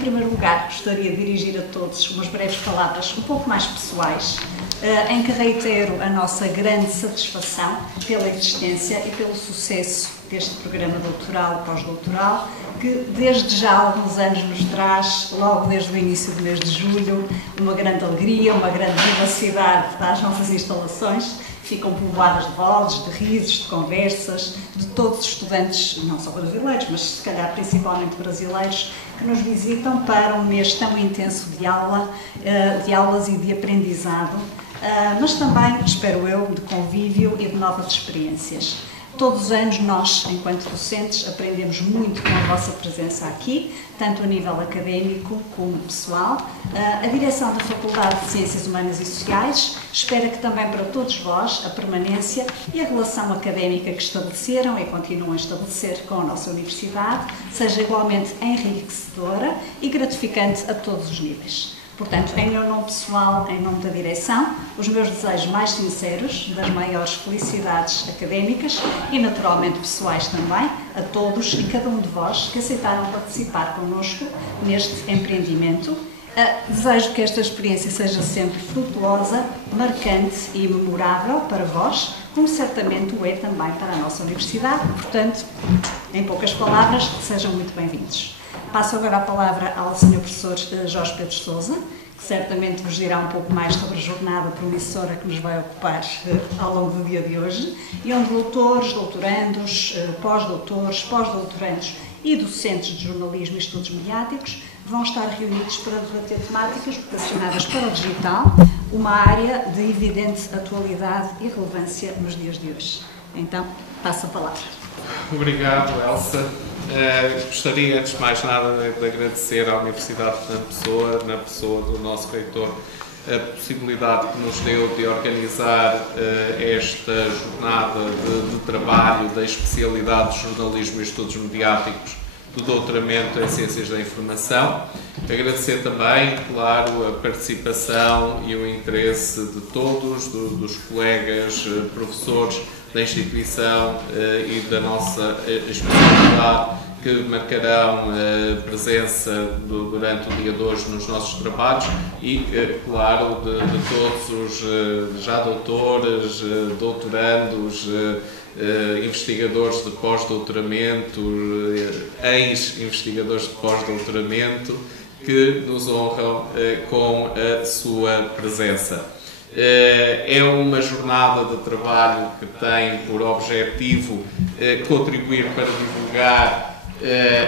primeiro lugar, gostaria de dirigir a todos umas breves palavras um pouco mais pessoais, em que reitero a nossa grande satisfação pela existência e pelo sucesso deste programa doutoral e pós-doutoral, que desde já há alguns anos nos traz, logo desde o início do mês de julho, uma grande alegria, uma grande vivacidade às nossas instalações. Ficam povoadas de vozes, de risos, de conversas, de todos os estudantes, não só brasileiros, mas se calhar principalmente brasileiros, que nos visitam para um mês tão intenso de aulas e de aprendizado, mas também, espero eu, de convívio e de novas experiências. Todos os anos nós, enquanto docentes, aprendemos muito com a vossa presença aqui, tanto a nível académico como pessoal. A direção da Faculdade de Ciências Humanas e Sociais espera que também para todos vós a permanência e a relação académica que estabeleceram e continuam a estabelecer com a nossa universidade seja igualmente enriquecedora e gratificante a todos os níveis. Portanto, em meu nome pessoal, em nome da direção, os meus desejos mais sinceros, das maiores felicidades académicas e naturalmente pessoais também, a todos e cada um de vós que aceitaram participar connosco neste empreendimento. Desejo que esta experiência seja sempre frutuosa, marcante e memorável para vós, como certamente o é também para a nossa universidade. Portanto, em poucas palavras, sejam muito bem-vindos. Passo agora a palavra ao Sr. Professor Jorge Pedro Sousa, que certamente vos dirá um pouco mais sobre a jornada promissora que nos vai ocupar ao longo do dia de hoje, e onde doutores, doutorandos, pós-doutores, pós-doutorandos e docentes de jornalismo e estudos mediáticos vão estar reunidos para debater temáticas vocacionadas para o digital, uma área de evidente atualidade e relevância nos dias de hoje. Então, passo a palavra. Obrigado, Elsa. Gostaria, antes de mais nada, de agradecer à Universidade de Fernando Pessoa, na pessoa do nosso reitor, a possibilidade que nos deu de organizar esta jornada de trabalho da especialidade de jornalismo e estudos mediáticos do doutoramento em Ciências da Informação. Agradecer também, claro, a participação e o interesse de todos, dos colegas, professores da instituição e da nossa especialidade, que marcarão a presença durante o dia de hoje nos nossos trabalhos e, claro, de todos os já doutores, doutorandos, investigadores de pós-doutoramento, ex-investigadores de pós-doutoramento, que nos honram com a sua presença. É uma jornada de trabalho que tem por objetivo contribuir para divulgar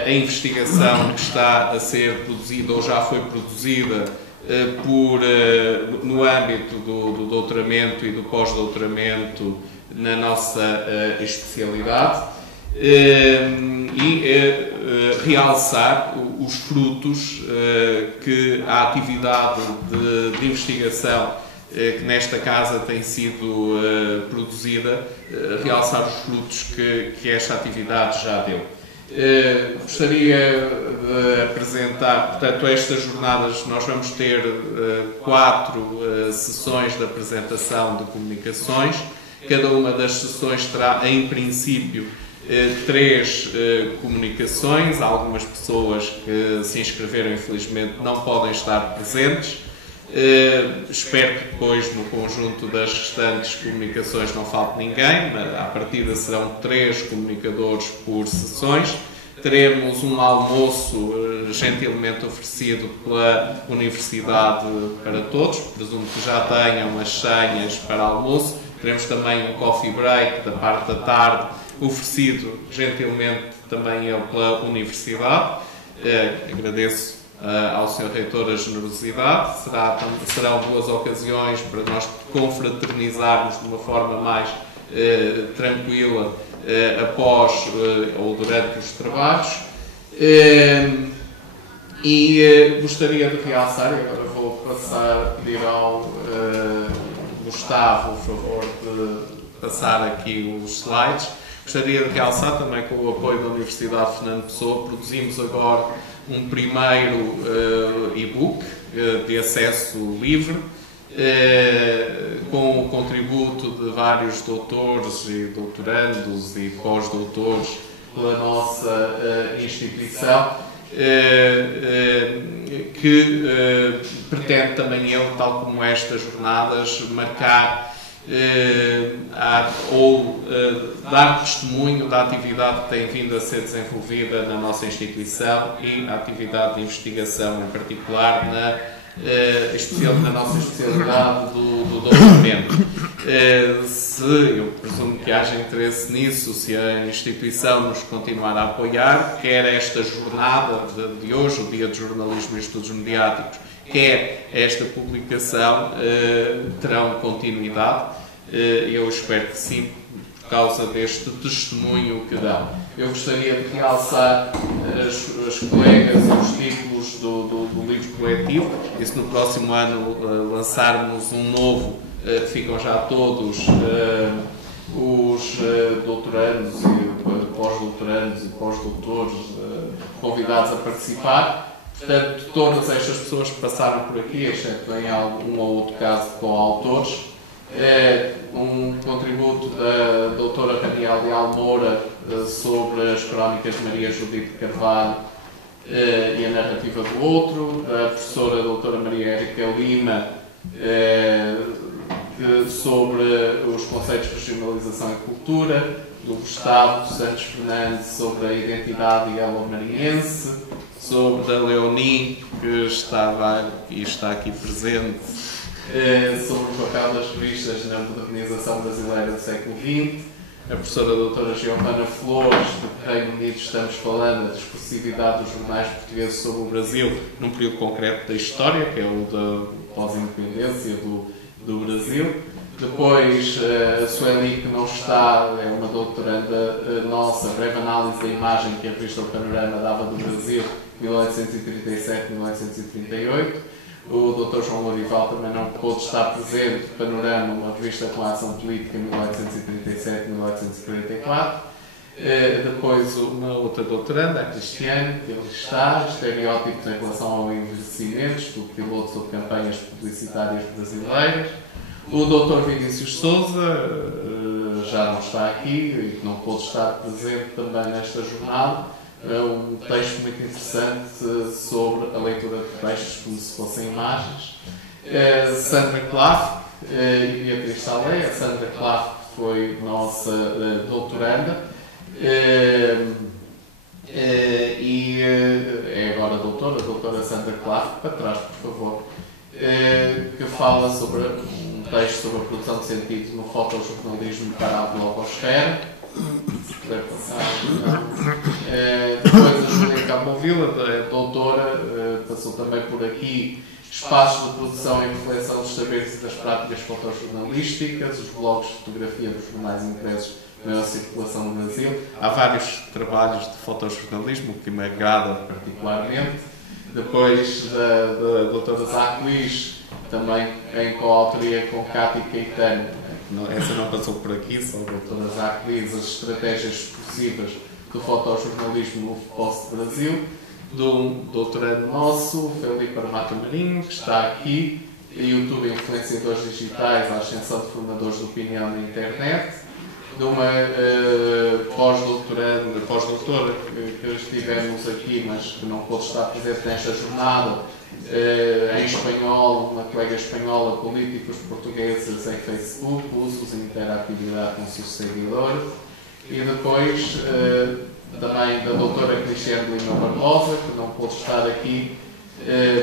a investigação que está a ser produzida ou já foi produzida no âmbito do doutoramento e do pós-doutoramento na nossa especialidade e realçar os frutos que a atividade de investigação que nesta casa tem sido produzida, realçar os frutos que esta atividade já deu. Gostaria de apresentar, portanto, estas jornadas nós vamos ter 4 sessões de apresentação de comunicações. Cada uma das sessões terá, em princípio, 3 comunicações. Algumas pessoas que se inscreveram, infelizmente, não podem estar presentes. Espero que depois, no conjunto das restantes comunicações, não falte ninguém, mas à partida serão 3 comunicadores por sessões. Teremos um almoço gentilmente oferecido pela Universidade para todos, presumo que já tenham as senhas para almoço. Teremos também um coffee break da parte da tarde, oferecido gentilmente também pela Universidade. Agradeço ao Sr. Reitor a generosidade. Serão 2 ocasiões para nós confraternizarmos de uma forma mais tranquila após ou durante os trabalhos. E gostaria de realçar, e agora vou passar a pedir ao Gustavo o favor de passar aqui os slides. Gostaria de realçar também, com o apoio da Universidade de Fernando Pessoa, produzimos agora um primeiro e-book de acesso livre, com o contributo de vários doutores e doutorandos e pós-doutores pela nossa instituição, que pretende também ele, tal como estas jornadas, marcar ou dar testemunho da atividade que tem vindo a ser desenvolvida na nossa instituição e a atividade de investigação, em particular na nossa especialidade do doutoramento. Eu presumo que haja interesse nisso, se a instituição nos continuar a apoiar, quer esta jornada de hoje, o Dia de Jornalismo e Estudos Mediáticos, quer esta publicação, terão continuidade. Eu espero que sim, por causa deste testemunho que dão. Eu gostaria de realçar as colegas e os títulos do livro coletivo, e se no próximo ano lançarmos um novo, ficam já todos os doutorandos e pós-doutorandos e pós-doutores convidados a participar. Portanto, todas estas pessoas que passaram por aqui, exceto em algum ou outro caso de coautores, um contributo da doutora Raniel Leal Moura sobre as crónicas de Maria Judite Carvalho e a narrativa do outro, da professora doutora Maria Érica Lima sobre os conceitos de regionalização e cultura, do Gustavo Santos Fernandes sobre a identidade galo-mariense, sobre da Leonie, que estava e está aqui presente, sobre o papel das revistas na modernização brasileira do século XX, a professora doutora Giovanna Flores, do Reino Unido, estamos falando da discursividade dos jornais portugueses sobre o Brasil num período concreto da história, que é o da pós-independência do Brasil. Depois, a Sueli, que não está, é uma doutoranda nossa, breve análise da imagem que a revista O Panorama dava do Brasil, 1837-1838. O Dr. João Lorival também não pôde estar presente. Panorama, uma revista com ação política, 1837-1844. Depois, uma outra doutoranda, a Cristiane, que ele está, estereótipos em relação ao envelhecimento, estudo piloto sobre campanhas publicitárias brasileiras. O Dr. Vinícius Sousa já não está aqui e não pôde estar presente também nesta jornada. Um texto muito interessante sobre a leitura de textos como se fossem imagens. Sandra Klaff e Beatriz Salé. A Sandra Klaff foi nossa doutoranda e é agora a doutora Sandra Klaff, para trás, por favor, que fala sobre um texto sobre a produção de sentido no fotojornalismo para a blogosfera. Depois a Julia Capovilla, a doutora, passou também por aqui espaços de produção e reflexão dos saberes e das práticas fotojornalísticas, os blogs de fotografia dos jornais impressos na maior circulação no Brasil. Há vários trabalhos de fotojornalismo que me agrada particularmente. Depois da doutora Zac Luís, também em coautoria com Cátia Caetano. Essa não passou por aqui, só a doutora Zac Luís, as estratégias expressivas do fotojornalismo no Post-Brasil, de um doutorando nosso, Felipe Armata Marinho, que está aqui, YouTube Influenciadores Digitais, a ascensão de formadores de opinião na internet, de uma pós-doutora que estivemos aqui, mas que não pôde estar presente nesta jornada, em espanhol, uma colega espanhola, políticos portugueses em Facebook, usos e interatividade com seus seguidores. E depois também da doutora Cristiane Lima Barbosa, que não pôde estar aqui,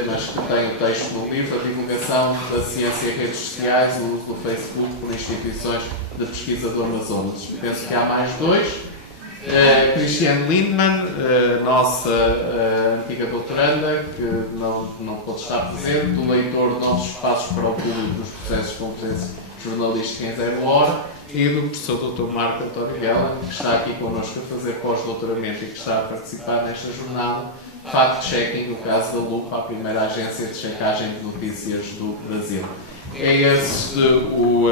mas que tem o texto no livro, a divulgação da ciência em redes sociais e o uso do Facebook por instituições de pesquisa do Amazonas. Penso que há mais dois. Cristiane Lindman, nossa antiga doutoranda, que não pôde estar presente, do leitor de Novos Espaços para o Público dos Processos de Conferência Jornalística em 0 hora, e do professor Dr. Marco António Guela, que está aqui connosco a fazer pós-doutoramento e que está a participar nesta jornada. Fact-checking, no caso da Lupa, a primeira agência de checagem de notícias do Brasil. É esse o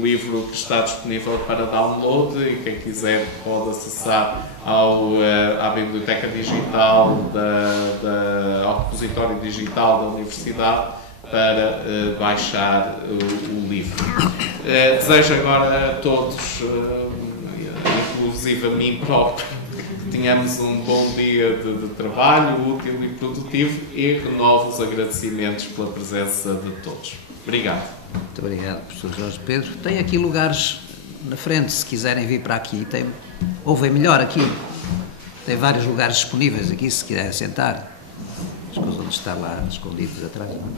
livro que está disponível para download, e quem quiser pode acessar à biblioteca digital, ao repositório digital da Universidade para baixar o livro. Desejo agora a todos, inclusive a mim próprio, que tenhamos um bom dia de trabalho útil e produtivo e renovo os agradecimentos pela presença de todos. Obrigado. Muito obrigado, professor Jorge Pedro. Tem aqui lugares na frente, se quiserem vir para aqui. Ouvem melhor aqui. Tem vários lugares disponíveis aqui, se quiserem sentar. Escusam de estar lá escondidos atrás. Não?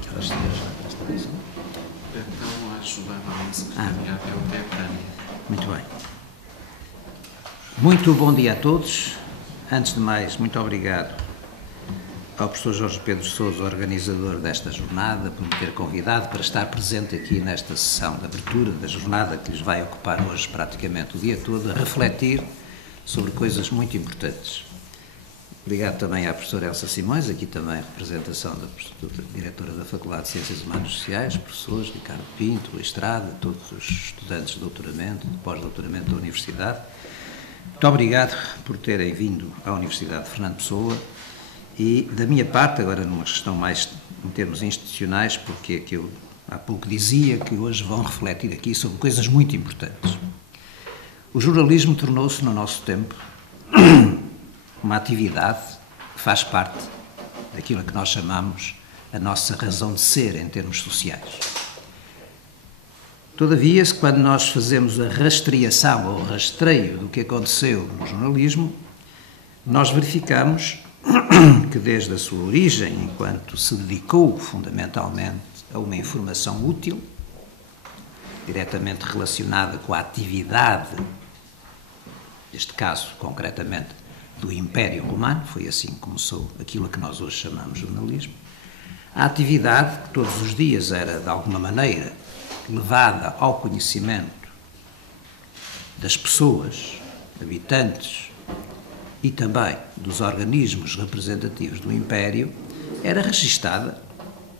Que horas temos? Então, acho que vamos caminhar até o tempo. Muito bem. Muito bom dia a todos. Antes de mais, muito obrigado ao professor Jorge Pedro Sousa, organizador desta jornada, por me ter convidado para estar presente aqui nesta sessão de abertura da jornada que lhes vai ocupar hoje praticamente o dia todo, a refletir sobre coisas muito importantes. Obrigado também à professora Elsa Simões, aqui também a representação da diretora da Faculdade de Ciências Humanas e Sociais, professores, Ricardo Pinto, Luís Estrada, todos os estudantes de doutoramento, de pós-doutoramento da Universidade. Muito obrigado por terem vindo à Universidade de Fernando Pessoa e, da minha parte, agora numa questão mais em termos institucionais, porque é que eu há pouco dizia que hoje vão refletir aqui sobre coisas muito importantes. O jornalismo tornou-se, no nosso tempo, uma atividade que faz parte daquilo que nós chamamos a nossa razão de ser em termos sociais. Todavia, quando nós fazemos a rastreação ou o rastreio do que aconteceu no jornalismo, nós verificamos que desde a sua origem, enquanto se dedicou fundamentalmente a uma informação útil, diretamente relacionada com a atividade, neste caso, concretamente, do Império Romano, foi assim que começou aquilo que nós hoje chamamos de jornalismo, a atividade que todos os dias era, de alguma maneira, levada ao conhecimento das pessoas, habitantes e também dos organismos representativos do Império, era registada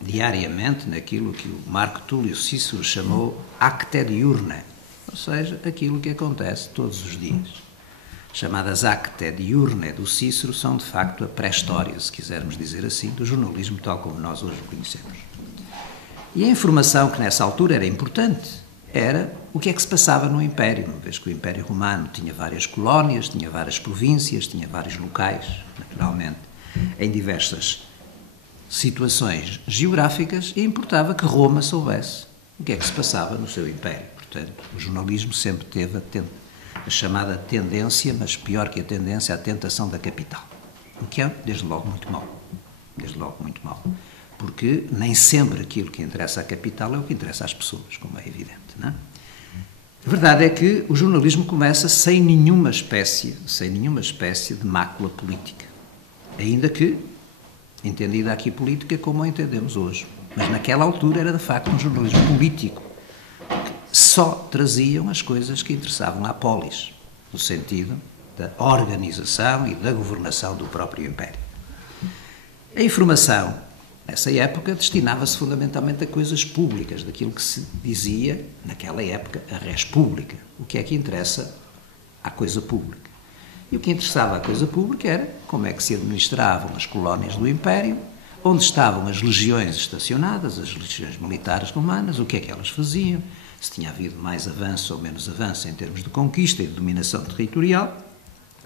diariamente naquilo que o Marco Túlio Cícero chamou acta diurna, ou seja, aquilo que acontece todos os dias. Chamadas acta diurna do Cícero são, de facto, a pré-história, se quisermos dizer assim, do jornalismo tal como nós hoje o conhecemos. E a informação que nessa altura era importante era o que é que se passava no Império, uma vez que o Império Romano tinha várias colónias, tinha várias províncias, tinha vários locais, naturalmente, em diversas situações geográficas, e importava que Roma soubesse o que é que se passava no seu Império. Portanto, o jornalismo sempre teve a chamada tendência, mas pior que a tendência, a tentação da capital, o que é, desde logo, muito mau. Desde logo, muito mau. Porque nem sempre aquilo que interessa à capital é o que interessa às pessoas, como é evidente, não é? A verdade é que o jornalismo começa sem nenhuma espécie de mácula política. Ainda que, entendida aqui política como a entendemos hoje. Mas naquela altura era de facto um jornalismo político, que só traziam as coisas que interessavam à polis, no sentido da organização e da governação do próprio Império. A informação, nessa época, destinava-se fundamentalmente a coisas públicas, daquilo que se dizia, naquela época, a res pública. O que é que interessa à coisa pública? E o que interessava à coisa pública era como é que se administravam as colónias do Império, onde estavam as legiões estacionadas, as legiões militares romanas, o que é que elas faziam, se tinha havido mais avanço ou menos avanço em termos de conquista e de dominação territorial.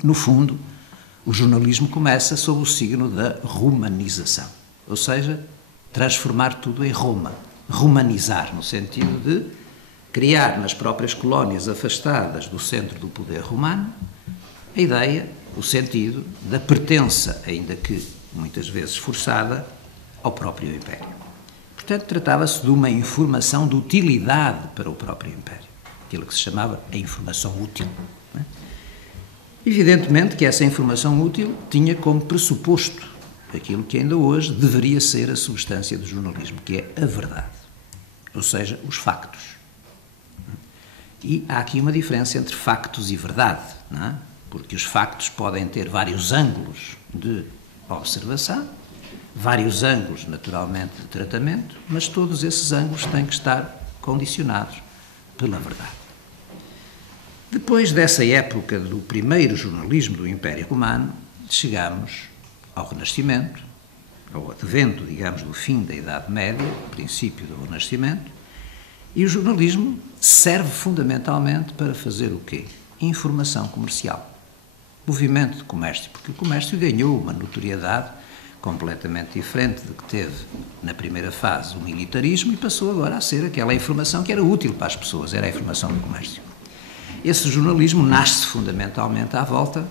No fundo, o jornalismo começa sob o signo da romanização. Ou seja, transformar tudo em Roma, romanizar, no sentido de criar nas próprias colónias afastadas do centro do poder romano a ideia, o sentido da pertença, ainda que muitas vezes forçada, ao próprio Império. Portanto, tratava-se de uma informação de utilidade para o próprio Império, aquilo que se chamava a informação útil. Não é? Evidentemente que essa informação útil tinha como pressuposto aquilo que ainda hoje deveria ser a substância do jornalismo, que é a verdade, ou seja, os factos. E há aqui uma diferença entre factos e verdade, não é? Porque os factos podem ter vários ângulos de observação, vários ângulos, naturalmente, de tratamento, mas todos esses ângulos têm que estar condicionados pela verdade. Depois dessa época do primeiro jornalismo do Império Romano, chegamos ao Renascimento, ao advento, digamos, do fim da Idade Média, princípio do Renascimento, E o jornalismo serve fundamentalmente para fazer o quê? Informação comercial. Movimento de comércio, porque o comércio ganhou uma notoriedade completamente diferente do que teve na primeira fase o militarismo e passou agora a ser aquela informação que era útil para as pessoas, era a informação do comércio. Esse jornalismo nasce fundamentalmente à volta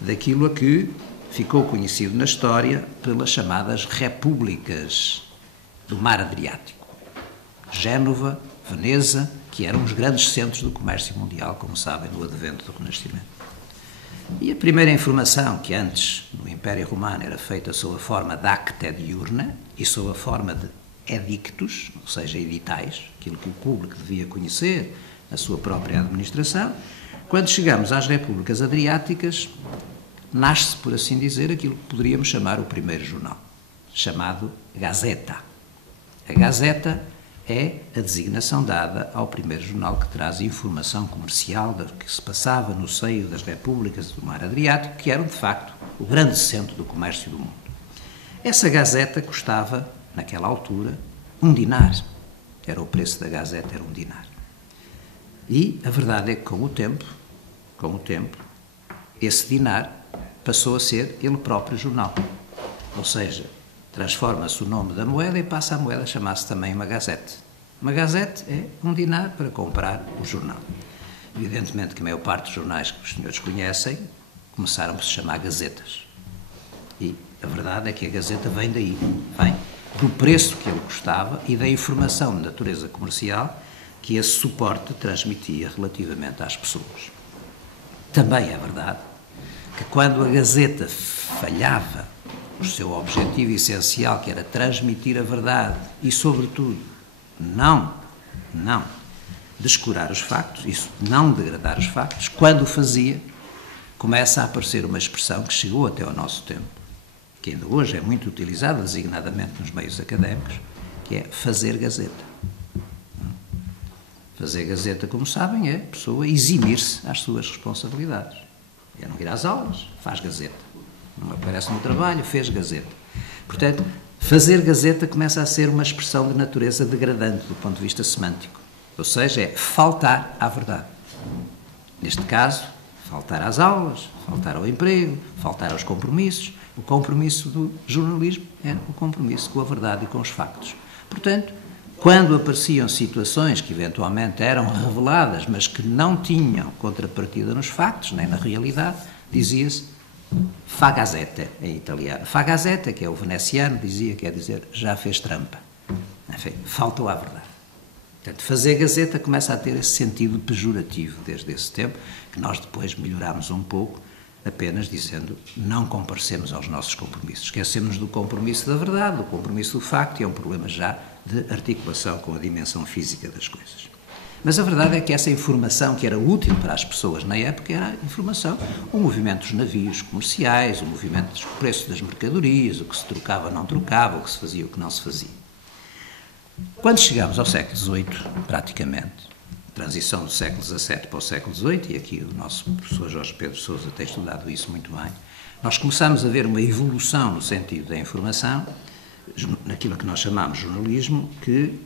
daquilo a que ficou conhecido na história pelas chamadas repúblicas do mar Adriático. Génova, Veneza, que eram os grandes centros do comércio mundial, como sabem, no advento do Renascimento. E a primeira informação, que antes, no Império Romano, era feita sob a forma de acta diurna e sob a forma de edictus, ou seja, editais, aquilo que o público devia conhecer na sua própria administração, quando chegamos às repúblicas adriáticas, nasce, por assim dizer, aquilo que poderíamos chamar o primeiro jornal, chamado Gazeta. A Gazeta é a designação dada ao primeiro jornal que traz informação comercial do que se passava no seio das repúblicas do mar Adriático, que eram, de facto, o grande centro do comércio do mundo. Essa Gazeta custava, naquela altura, 1 dinar. Era o preço da Gazeta, era 1 dinar. E a verdade é que, com o tempo, esse dinar passou a ser ele próprio jornal. Ou seja, transforma-se o nome da moeda e passa a moeda a chamar-se também uma gazete. Uma gazete é 1 dinar para comprar o jornal. Evidentemente que a maior parte dos jornais que os senhores conhecem começaram por se chamar gazetas. E a verdade é que a gazeta vem daí, vem do preço que ele custava e da informação de natureza comercial que esse suporte transmitia relativamente às pessoas. Também é verdade que quando a Gazeta falhava o seu objetivo essencial, que era transmitir a verdade e, sobretudo, não descurar os factos, isso, não degradar os factos, quando o fazia, começa a aparecer uma expressão que chegou até ao nosso tempo, que ainda hoje é muito utilizada, designadamente nos meios académicos, que é fazer Gazeta. Fazer Gazeta, como sabem, é a pessoa eximir-se às suas responsabilidades. É não ir às aulas, faz Gazeta. Não aparece no trabalho, fez Gazeta. Portanto, fazer Gazeta começa a ser uma expressão de natureza degradante do ponto de vista semântico. Ou seja, é faltar à verdade. Neste caso, faltar às aulas, faltar ao emprego, faltar aos compromissos. O compromisso do jornalismo é o compromisso com a verdade e com os factos. Portanto, quando apareciam situações que eventualmente eram reveladas, mas que não tinham contrapartida nos factos, nem na realidade, dizia-se fa gazeta, em italiano. Fa gazeta, que é o veneziano, dizia, quer dizer, já fez trampa. Enfim, faltou à verdade. Portanto, fazer Gazeta começa a ter esse sentido pejorativo desde esse tempo, que nós depois melhorámos um pouco, apenas dizendo não comparecemos aos nossos compromissos. Esquecemos do compromisso da verdade, do compromisso do facto, e é um problema já de articulação com a dimensão física das coisas. Mas a verdade é que essa informação que era útil para as pessoas na época era a informação, o movimento dos navios comerciais, o movimento dos preços das mercadorias, o que se trocava ou não trocava, o que se fazia ou o que não se fazia. Quando chegamos ao século XVIII, praticamente, transição do século XVII para o século XVIII, e aqui o nosso professor Jorge Pedro Sousa tem estudado isso muito bem, nós começamos a ver uma evolução no sentido da informação, naquilo que nós chamamos de jornalismo, que,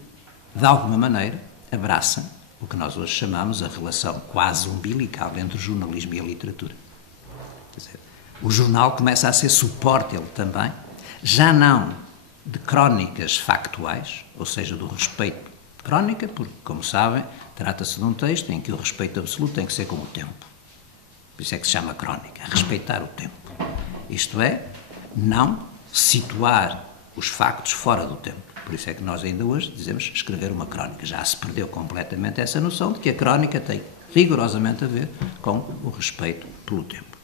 de alguma maneira, abraça o que nós hoje chamamos a relação quase umbilical entre o jornalismo e a literatura. Quer dizer, o jornal começa a ser suporte, ele também, já não de crónicas factuais, ou seja, do respeito. Crónica, porque, como sabem, trata-se de um texto em que o respeito absoluto tem que ser como o tempo. Por isso é que se chama crónica, respeitar o tempo. Isto é, não situar os factos fora do tempo. Por isso é que nós ainda hoje dizemos escrever uma crónica. Já se perdeu completamente essa noção de que a crónica tem rigorosamente a ver com o respeito pelo tempo.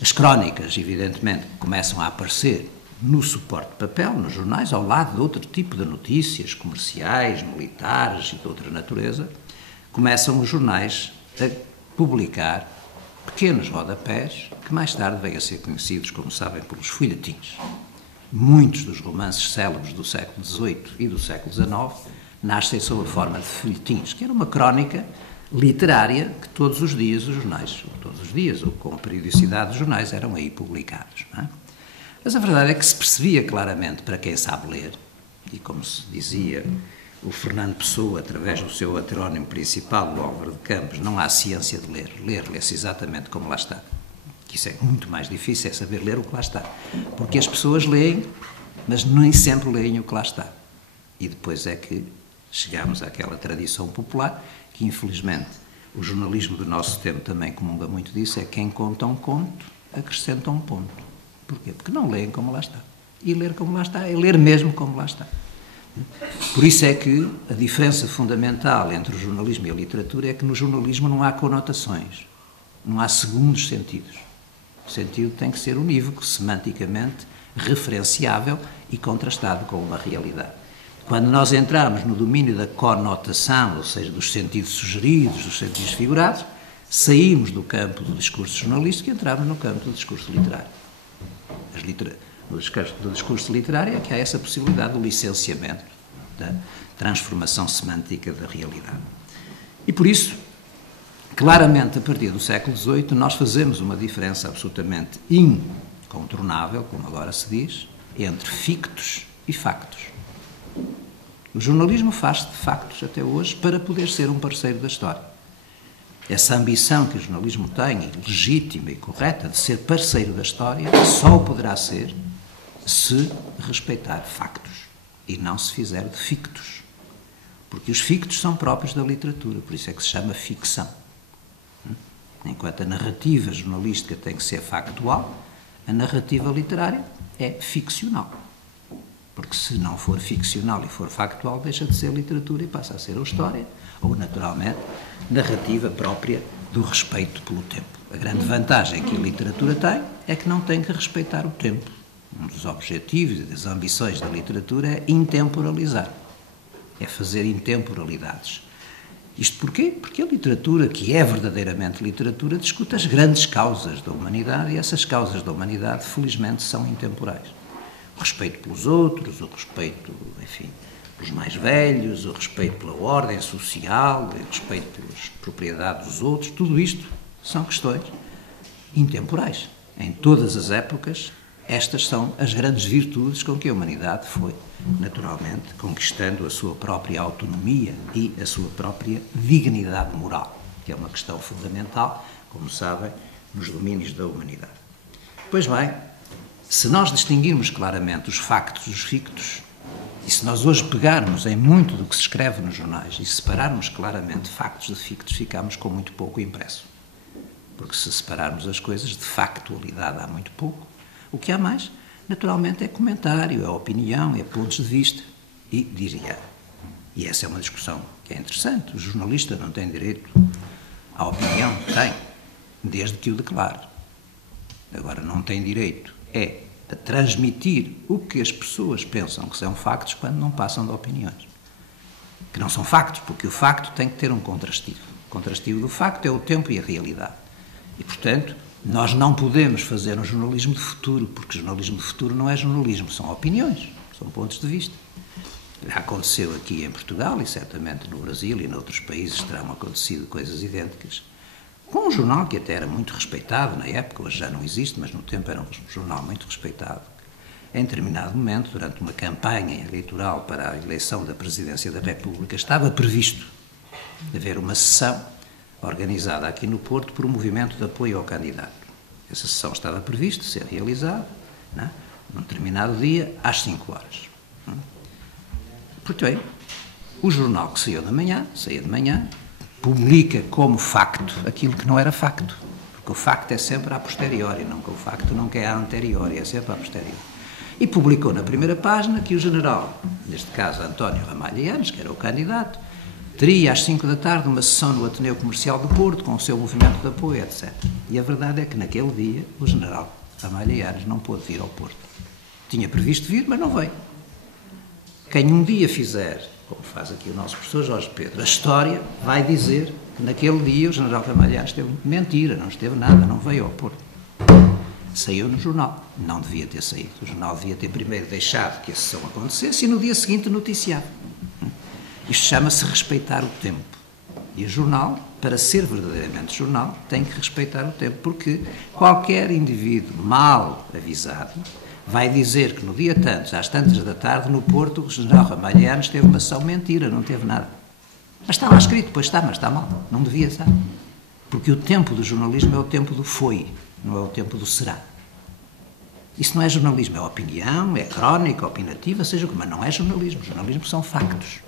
As crónicas, evidentemente, começam a aparecer no suporte de papel, nos jornais, ao lado de outro tipo de notícias comerciais, militares e de outra natureza. Começam os jornais a publicar pequenos rodapés que mais tarde vêm a ser conhecidos, como sabem, pelos folhetins. Muitos dos romances célebres do século XVIII e do século XIX nascem sob a forma de folhetins, que era uma crónica literária que todos os dias os jornais, ou todos os dias, ou com a periodicidade dos jornais, eram aí publicados. Não é? Mas a verdade é que se percebia claramente, para quem sabe ler, e como se dizia o Fernando Pessoa, através do seu heterónimo principal, o Álvaro de Campos, não há ciência de ler. Lê-se exatamente como lá está. Que isso é muito mais difícil, é saber ler o que lá está. Porque as pessoas leem, mas nem sempre leem o que lá está. E depois é que chegamos àquela tradição popular, que infelizmente o jornalismo do nosso tempo também comunga muito disso, é quem conta um conto, acrescenta um ponto. Porquê? Porque não leem como lá está. E ler como lá está é ler mesmo como lá está. Por isso é que a diferença fundamental entre o jornalismo e a literatura é que no jornalismo não há conotações, não há segundos sentidos. O sentido tem que ser unívoco, semanticamente referenciável e contrastado com uma realidade. Quando nós entramos no domínio da conotação, ou seja, dos sentidos sugeridos, dos sentidos figurados, saímos do campo do discurso jornalístico e entramos no campo do discurso literário. No discurso literário é que há essa possibilidade do licenciamento, da transformação semântica da realidade. E por isso, claramente, a partir do século XVIII, nós fazemos uma diferença absolutamente incontornável, como agora se diz, entre fictos e factos. O jornalismo faz-se de factos até hoje para poder ser um parceiro da história. Essa ambição que o jornalismo tem, legítima e correta, de ser parceiro da história, só o poderá ser se respeitar factos e não se fizer de fictos. Porque os fictos são próprios da literatura, por isso é que se chama ficção. Enquanto a narrativa jornalística tem que ser factual, a narrativa literária é ficcional. Porque se não for ficcional e for factual, deixa de ser literatura e passa a ser ou história, ou, naturalmente, narrativa própria do respeito pelo tempo. A grande vantagem que a literatura tem é que não tem que respeitar o tempo. Um dos objetivos e das ambições da literatura é intemporalizar, é fazer intemporalidades. Isto porquê? Porque a literatura, que é verdadeiramente literatura, discute as grandes causas da humanidade e essas causas da humanidade, felizmente, são intemporais. O respeito pelos outros, o respeito, enfim, pelos mais velhos, o respeito pela ordem social, o respeito pelas propriedades dos outros, tudo isto são questões intemporais. Em todas as épocas, estas são as grandes virtudes com que a humanidade foi, naturalmente, conquistando a sua própria autonomia e a sua própria dignidade moral, que é uma questão fundamental, como sabem, nos domínios da humanidade. Pois bem, se nós distinguirmos claramente os factos dos fictos, e se nós hoje pegarmos em muito do que se escreve nos jornais e separarmos claramente factos de fictos, ficamos com muito pouco impresso. Porque se separarmos as coisas, de factualidade há muito pouco. O que há mais, naturalmente, é comentário, é opinião, é pontos de vista. E diria, e essa é uma discussão que é interessante, o jornalista não tem direito à opinião? Tem, desde que o declare. Agora, não tem direito a transmitir o que as pessoas pensam que são factos quando não passam de opiniões. Que não são factos, porque o facto tem que ter um contrastivo. O contrastivo do facto é o tempo e a realidade. E, portanto, nós não podemos fazer um jornalismo de futuro, porque jornalismo de futuro não é jornalismo, são opiniões, são pontos de vista. Já aconteceu aqui em Portugal e certamente no Brasil e noutros países terão acontecido coisas idênticas. Com um jornal que até era muito respeitado na época, hoje já não existe, mas no tempo era um jornal muito respeitado. Em determinado momento, durante uma campanha eleitoral para a eleição da Presidência da República, estava previsto haver uma sessão organizada aqui no Porto por um movimento de apoio ao candidato. Essa sessão estava prevista ser realizada, num determinado dia, às 5 horas. Portanto, o jornal que saía de manhã, publica como facto aquilo que não era facto. Porque o facto é sempre a posteriori, o facto nunca é a anteriori, é sempre a posteriori. E publicou na primeira página que o general, neste caso António Ramalho Eanes, que era o candidato, teria às 5 da tarde uma sessão no Ateneu Comercial do Porto com o seu movimento de apoio, etc. E a verdade é que naquele dia o general Ramalho Eanes não pôde vir ao Porto. Tinha previsto vir, mas não veio. Quem um dia fizer, como faz aqui o nosso professor Jorge Pedro, a história vai dizer que naquele dia o general Ramalho Eanes esteve mentira, não esteve nada, não veio ao Porto. Saiu no jornal. Não devia ter saído. O jornal devia ter primeiro deixado que a sessão acontecesse e no dia seguinte noticiado. Isto chama-se respeitar o tempo. E o jornal, para ser verdadeiramente jornal, tem que respeitar o tempo, porque qualquer indivíduo mal avisado vai dizer que no dia tantos, às tantas da tarde, no Porto, o general Ramalhiano esteve uma sessão, mentira, não teve nada. Mas está lá escrito, pois está, mas está mal, não devia estar. Porque o tempo do jornalismo é o tempo do foi, não é o tempo do será. Isso não é jornalismo, é opinião, é crónica, opinativa, seja como, mas não é jornalismo. Jornalismo são factos.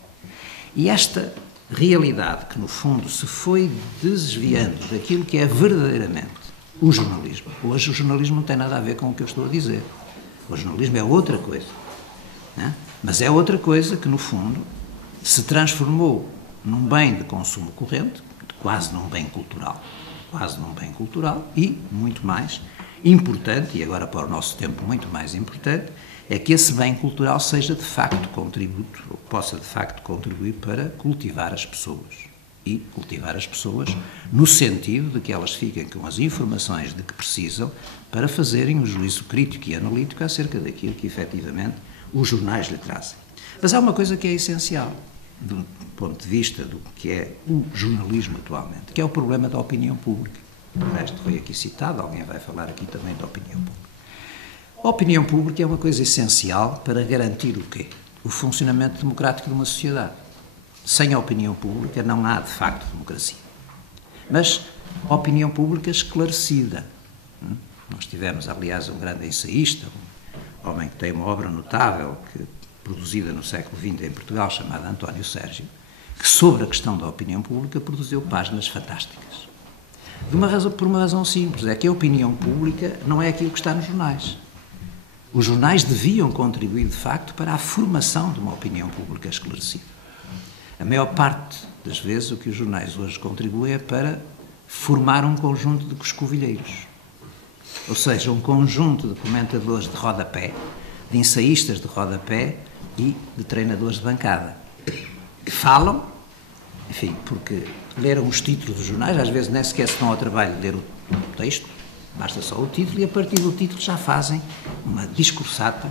E esta realidade que, no fundo, se foi desviando daquilo que é verdadeiramente o jornalismo. Hoje o jornalismo não tem nada a ver com o que eu estou a dizer. O jornalismo é outra coisa. Né? Mas é outra coisa que, no fundo, se transformou num bem de consumo corrente, quase num bem cultural. Quase num bem cultural e, muito mais importante, e agora para o nosso tempo muito mais importante, é que esse bem cultural seja de facto contributo, ou possa de facto contribuir para cultivar as pessoas. E cultivar as pessoas no sentido de que elas fiquem com as informações de que precisam para fazerem um juízo crítico e analítico acerca daquilo que efetivamente os jornais lhe trazem. Mas há uma coisa que é essencial do ponto de vista do que é o jornalismo atualmente, que é o problema da opinião pública. O resto foi aqui citado, alguém vai falar aqui também da opinião pública. A opinião pública é uma coisa essencial para garantir o quê? O funcionamento democrático de uma sociedade. Sem a opinião pública não há, de facto, democracia. Mas a opinião pública esclarecida. Nós tivemos, aliás, um grande ensaísta, um homem que tem uma obra notável, produzida no século XX em Portugal, chamado António Sérgio, que sobre a questão da opinião pública produziu páginas fantásticas. Por uma razão simples, é que a opinião pública não é aquilo que está nos jornais. Os jornais deviam contribuir, de facto, para a formação de uma opinião pública esclarecida. A maior parte das vezes o que os jornais hoje contribuem é para formar um conjunto de coscovilheiros. Ou seja, um conjunto de comentadores de rodapé, de ensaístas de rodapé e de treinadores de bancada, que falam, enfim, porque leram os títulos dos jornais, às vezes nem sequer se dão ao trabalho de ler o texto, basta só o título, e a partir do título já fazem uma discursata,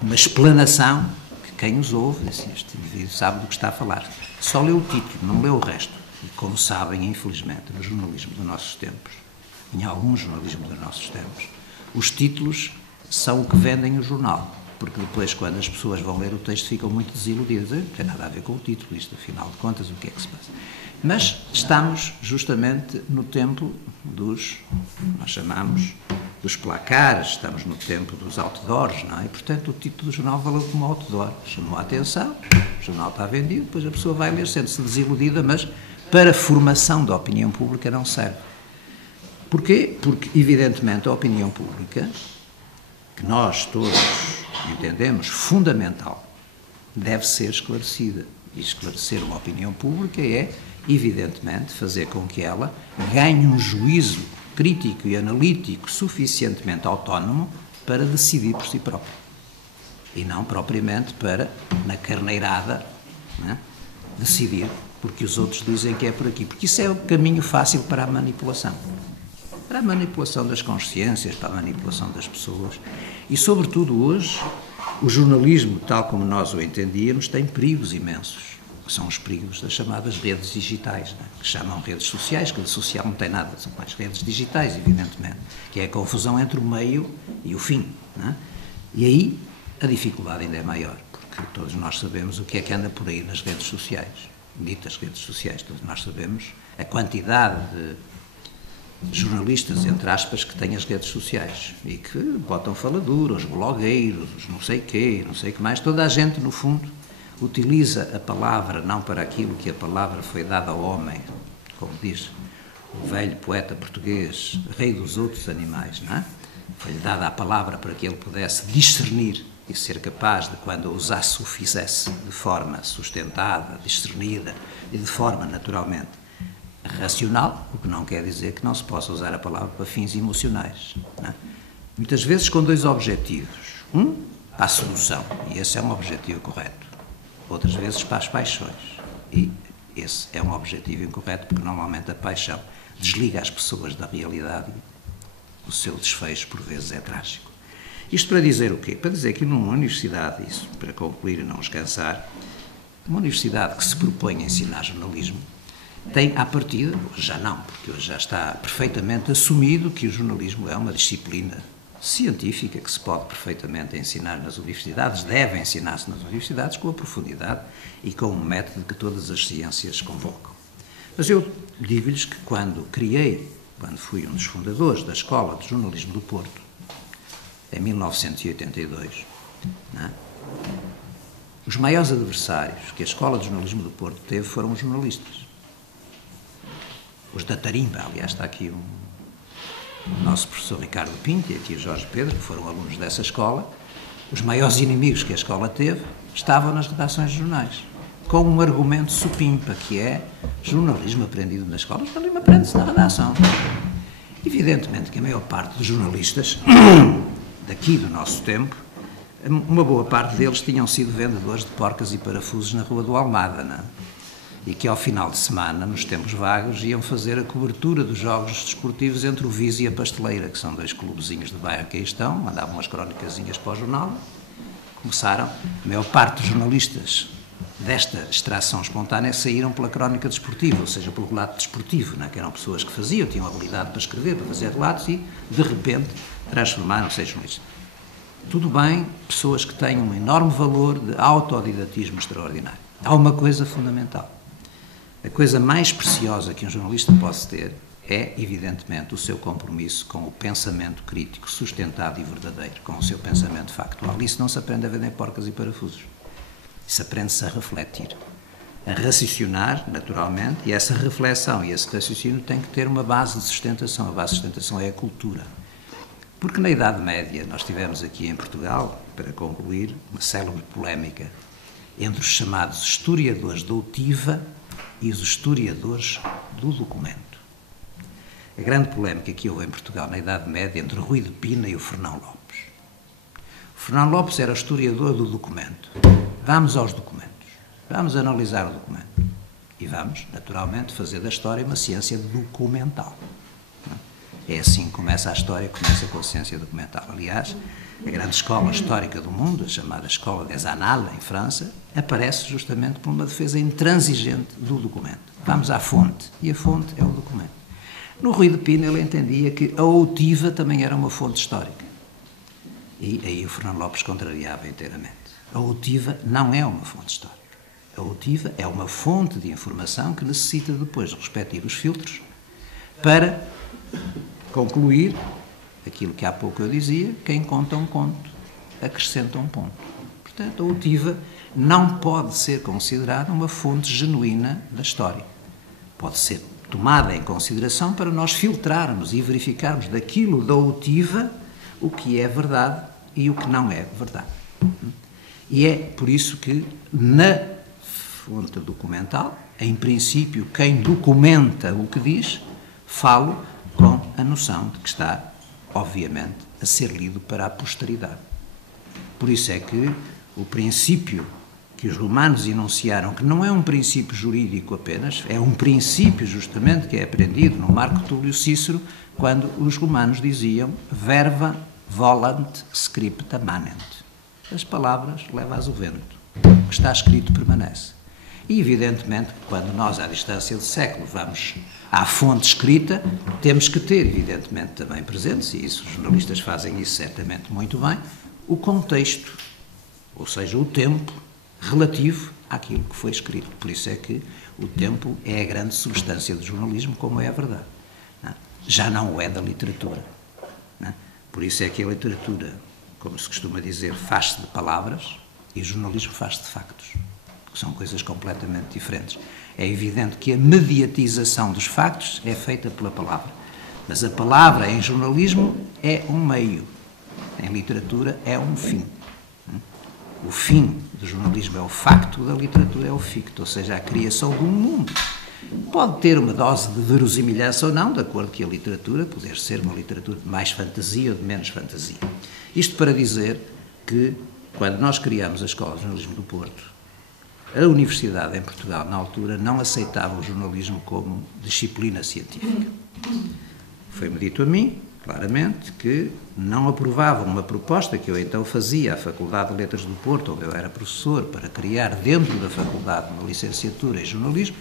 uma explanação que quem os ouve, assim, este indivíduo sabe do que está a falar. Só lê o título, não lê o resto. E como sabem, infelizmente, no jornalismo dos nossos tempos, em algum jornalismo dos nossos tempos, os títulos são o que vendem o jornal. Porque depois, quando as pessoas vão ler o texto, ficam muito desiludidas. Não tem nada a ver com o título, isto, afinal de contas, o que é que se passa? Mas estamos justamente no tempo dos, nós chamamos, dos placares, estamos no tempo dos outdoors, não é? E, portanto, o título do jornal valeu como outdoor. Chamou a atenção, o jornal está vendido, depois a pessoa vai ler, sente-se desiludida, mas para a formação da opinião pública não serve. Porquê? Porque, evidentemente, a opinião pública, que nós todos entendemos fundamental, deve ser esclarecida. E esclarecer uma opinião pública é, evidentemente, fazer com que ela ganhe um juízo crítico e analítico suficientemente autónomo para decidir por si próprio. E não propriamente para, na carneirada, né, decidir porque os outros dizem que é por aqui. Porque isso é o caminho fácil para a manipulação. Para a manipulação das consciências, para a manipulação das pessoas. E, sobretudo, hoje, o jornalismo, tal como nós o entendíamos, tem perigos imensos. São os perigos das chamadas redes digitais, né? Que chamam redes sociais, que de social não tem nada, são mais redes digitais, evidentemente, que é a confusão entre o meio e o fim. Né? E aí a dificuldade ainda é maior, porque todos nós sabemos o que é que anda por aí nas redes sociais, ditas redes sociais, todos nós sabemos a quantidade de jornalistas, entre aspas, que têm as redes sociais e que botam faladura, os blogueiros, os não sei quê, não sei o que mais, toda a gente, no fundo, utiliza a palavra não para aquilo que a palavra foi dada ao homem, como diz o velho poeta português, rei dos outros animais, não é? Foi-lhe dada a palavra para que ele pudesse discernir e ser capaz de, quando a usasse, o fizesse de forma sustentada, discernida e de forma, naturalmente, racional, o que não quer dizer que não se possa usar a palavra para fins emocionais. Não é? Muitas vezes com dois objetivos. Um, para a solução, e esse é um objetivo correto. Outras vezes para as paixões. E esse é um objetivo incorreto, porque normalmente a paixão desliga as pessoas da realidade e o seu desfecho, por vezes, é trágico. Isto para dizer o quê? Para dizer que numa universidade, isso para concluir e não os cansar, uma universidade que se propõe a ensinar jornalismo, tem à partida, hoje já não, porque hoje já está perfeitamente assumido que o jornalismo é uma disciplina científica que se pode perfeitamente ensinar nas universidades, deve ensinar-se nas universidades com a profundidade e com o método que todas as ciências convocam. Mas eu digo-lhes que quando fui um dos fundadores da Escola de Jornalismo do Porto, em 1982, os maiores adversários que a Escola de Jornalismo do Porto teve foram os jornalistas. Os da Tarimba, aliás, está aqui o nosso professor Ricardo Pinto e aqui o Jorge Pedro, que foram alunos dessa escola. Os maiores inimigos que a escola teve estavam nas redações de jornais, com um argumento supimpa, que é jornalismo aprendido na escola. O jornalismo aprende-se na redação. Evidentemente que a maior parte dos jornalistas daqui do nosso tempo, uma boa parte deles tinham sido vendedores de porcas e parafusos na Rua do Almada, não é? E que ao final de semana, nos tempos vagos, iam fazer a cobertura dos jogos desportivos entre o Viz e a Pasteleira, que são dois clubezinhos de bairro que aí estão, mandavam umas crónicazinhas para o jornal. Começaram, a maior parte dos jornalistas desta extração espontânea saíram pela crónica desportiva, ou seja, pelo relato desportivo, não é? Que eram pessoas que faziam, tinham habilidade para escrever, para fazer relatos e, de repente, transformaram-se em jornalistas. Tudo bem, pessoas que têm um enorme valor de autodidatismo extraordinário. Há uma coisa fundamental. A coisa mais preciosa que um jornalista pode ter é, evidentemente, o seu compromisso com o pensamento crítico, sustentado e verdadeiro, com o seu pensamento factual. Isso não se aprende a vender porcas e parafusos. Isso aprende-se a refletir, a raciocinar, naturalmente, e essa reflexão e esse raciocínio tem que ter uma base de sustentação. A base de sustentação é a cultura. Porque na Idade Média nós tivemos aqui em Portugal, para concluir, uma célebre polémica entre os chamados historiadores da outiva e os historiadores do documento. A grande polémica que houve em Portugal na Idade Média entre Rui de Pina e o Fernão Lopes. O Fernão Lopes era o historiador do documento. Vamos aos documentos. Vamos analisar o documento. E vamos, naturalmente, fazer da história uma ciência documental. É assim que começa a história, começa com a ciência documental. Aliás, a grande escola histórica do mundo, a chamada Escola des Annales, em França, aparece justamente por uma defesa intransigente do documento. Vamos à fonte, e a fonte é o documento. No Rui de Pina ele entendia que a outiva também era uma fonte histórica. E aí o Fernão Lopes contrariava inteiramente. A outiva não é uma fonte histórica. A outiva é uma fonte de informação que necessita depois dos respectivos filtros para concluir aquilo que há pouco eu dizia: quem conta um conto acrescenta um ponto. Portanto, a outiva não pode ser considerada uma fonte genuína da história. Pode ser tomada em consideração para nós filtrarmos e verificarmos daquilo da outiva o que é verdade e o que não é verdade. E é por isso que na fonte documental, em princípio, quem documenta o que diz, falo com a noção de que está, obviamente, a ser lido para a posteridade. Por isso é que o princípio que os romanos enunciaram, que não é um princípio jurídico apenas, é um princípio justamente que é aprendido no Marco Túlio Cícero, quando os romanos diziam verba volant scripta manent. As palavras leva-as o vento. O que está escrito permanece. E, evidentemente, quando nós, à distância de séculos, vamos à fonte escrita, temos que ter, evidentemente, também presentes, e isso os jornalistas fazem isso certamente muito bem, o contexto, ou seja, o tempo relativo àquilo que foi escrito. Por isso é que o tempo é a grande substância do jornalismo, como é a verdade. Já não o é da literatura. Por isso é que a literatura, como se costuma dizer, faz-se de palavras e o jornalismo faz-se de factos. São coisas completamente diferentes. É evidente que a mediatização dos factos é feita pela palavra. Mas a palavra em jornalismo é um meio. Em literatura é um fim. O fim do jornalismo é o facto, da literatura é o ficto, ou seja, a criação de um mundo. Pode ter uma dose de verosimilhança ou não, de acordo com a literatura, poder ser uma literatura de mais fantasia ou de menos fantasia. Isto para dizer que, quando nós criamos a Escola de Jornalismo do Porto, a Universidade em Portugal, na altura, não aceitava o jornalismo como disciplina científica. Foi-me dito a mim, claramente, que não aprovavam uma proposta que eu então fazia à Faculdade de Letras do Porto, onde eu era professor, para criar dentro da faculdade uma licenciatura em jornalismo,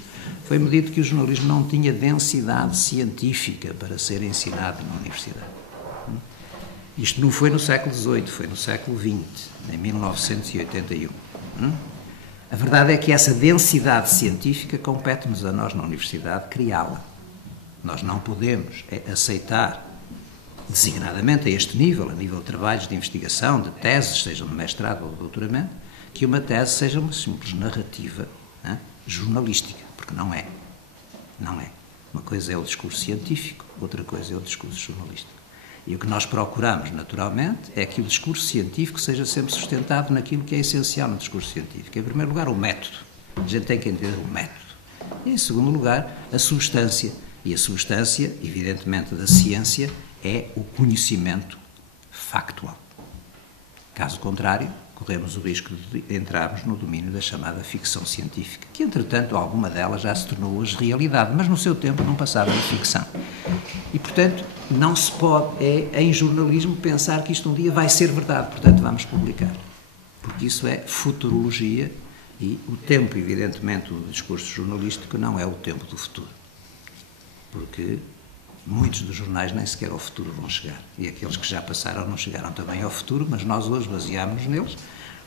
foi medido que o jornalismo não tinha densidade científica para ser ensinado na universidade. Isto não foi no século XVIII, foi no século XX, em 1981. A verdade é que essa densidade científica compete-nos a nós na universidade criá-la. Nós não podemos aceitar, designadamente a este nível, a nível de trabalhos de investigação, de teses, sejam de mestrado ou de doutoramento, que uma tese seja uma simples narrativa jornalística, porque não é. Não é. Uma coisa é o discurso científico, outra coisa é o discurso jornalístico. E o que nós procuramos, naturalmente, é que o discurso científico seja sempre sustentado naquilo que é essencial no discurso científico. Em primeiro lugar, o método. A gente tem que entender o método. E, em segundo lugar, a substância. E a substância, evidentemente, da ciência é o conhecimento factual. Caso contrário, corremos o risco de entrarmos no domínio da chamada ficção científica, que, entretanto, alguma delas já se tornou hoje realidade, mas no seu tempo não passava de ficção. E, portanto, não se pode, em jornalismo, pensar que isto um dia vai ser verdade, portanto, vamos publicar. Porque isso é futurologia e o tempo, evidentemente, do discurso jornalístico não é o tempo do futuro. Porque muitos dos jornais nem sequer ao futuro vão chegar. E aqueles que já passaram não chegaram também ao futuro, mas nós hoje baseámos-nos neles,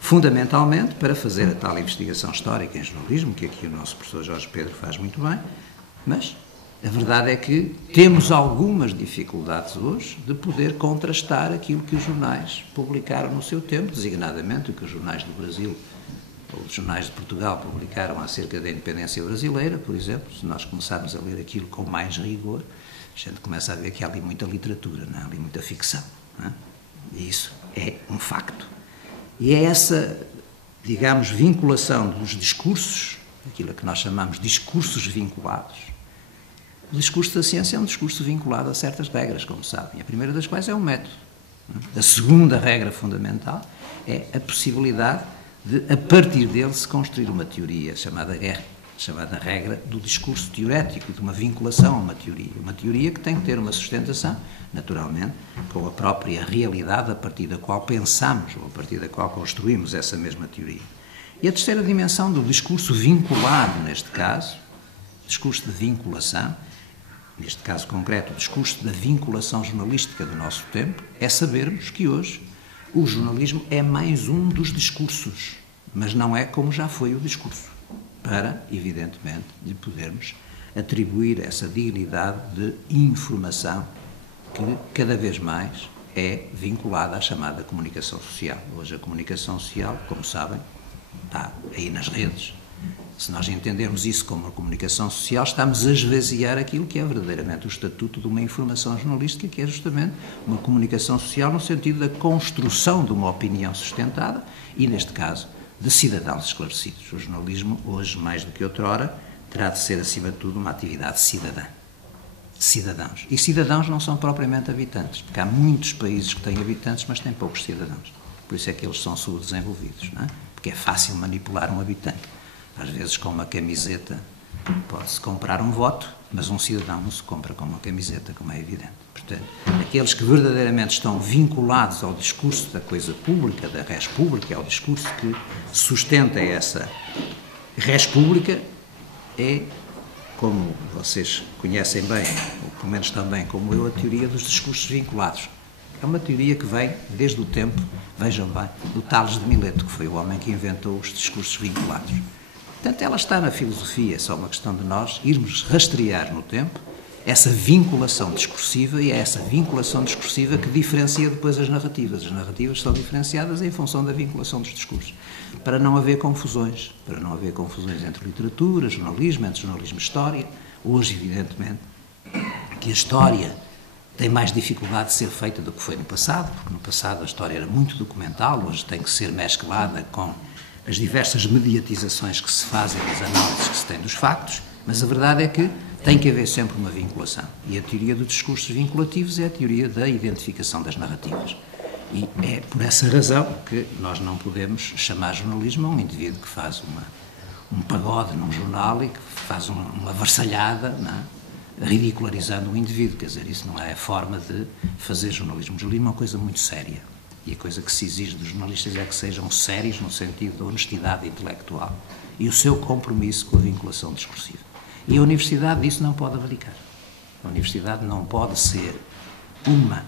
fundamentalmente para fazer a tal investigação histórica em jornalismo, que aqui o nosso professor Jorge Pedro faz muito bem, mas a verdade é que temos algumas dificuldades hoje de poder contrastar aquilo que os jornais publicaram no seu tempo, designadamente o que os jornais do Brasil ou os jornais de Portugal publicaram acerca da independência brasileira, por exemplo. Se nós começarmos a ler aquilo com mais rigor, a gente começa a ver que há ali muita literatura, não é? Ali muita ficção. Não é? E isso é um facto. E é essa, digamos, vinculação dos discursos, aquilo que nós chamamos de discursos vinculados. O discurso da ciência é um discurso vinculado a certas regras, como sabem. A primeira das quais é o método. A segunda regra fundamental é a possibilidade de, a partir dele, se construir uma teoria chamada regra do discurso teorético, de uma vinculação a uma teoria que tem que ter uma sustentação, naturalmente, com a própria realidade a partir da qual pensamos ou a partir da qual construímos essa mesma teoria. E a terceira dimensão do discurso vinculado, neste caso, discurso de vinculação, neste caso concreto, o discurso da vinculação jornalística do nosso tempo, é sabermos que hoje o jornalismo é mais um dos discursos, mas não é como já foi o discurso, para, evidentemente, lhe podermos atribuir essa dignidade de informação que cada vez mais é vinculada à chamada comunicação social. Hoje a comunicação social, como sabem, está aí nas redes. Se nós entendermos isso como uma comunicação social, estamos a esvaziar aquilo que é verdadeiramente o estatuto de uma informação jornalística, que é justamente uma comunicação social no sentido da construção de uma opinião sustentada e, neste caso, de cidadãos esclarecidos. O jornalismo, hoje, mais do que outrora, terá de ser, acima de tudo, uma atividade cidadã. Cidadãos. E cidadãos não são propriamente habitantes, porque há muitos países que têm habitantes, mas têm poucos cidadãos. Por isso é que eles são subdesenvolvidos, não é? Porque é fácil manipular um habitante. Às vezes, com uma camiseta, pode-se comprar um voto, mas um cidadão não se compra com uma camiseta, como é evidente. Portanto, aqueles que verdadeiramente estão vinculados ao discurso da coisa pública, da res pública, ao discurso que sustenta essa res pública, é, como vocês conhecem bem, ou pelo menos também como eu, a teoria dos discursos vinculados. É uma teoria que vem desde o tempo, vejam bem, do Tales de Mileto, que foi o homem que inventou os discursos vinculados. Portanto, ela está na filosofia, é só uma questão de nós irmos rastrear no tempo essa vinculação discursiva, e é essa vinculação discursiva que diferencia depois as narrativas. As narrativas são diferenciadas em função da vinculação dos discursos, para não haver confusões entre literatura, jornalismo, entre jornalismo e história. Hoje, evidentemente, que a história tem mais dificuldade de ser feita do que foi no passado, porque no passado a história era muito documental, hoje tem que ser mesclada com as diversas mediatizações que se fazem das análises que se tem dos factos, mas a verdade é que tem que haver sempre uma vinculação. E a teoria dos discursos vinculativos é a teoria da identificação das narrativas. E é por essa razão que nós não podemos chamar jornalismo a um indivíduo que faz um pagode num jornal e que faz uma varsalhada, não é? Ridicularizando o indivíduo. Quer dizer, isso não é a forma de fazer jornalismo. O jornalismo é uma coisa muito séria. E a coisa que se exige dos jornalistas é que sejam sérios no sentido da honestidade intelectual e o seu compromisso com a vinculação discursiva. E a universidade disso não pode abdicar. A universidade não pode ser uma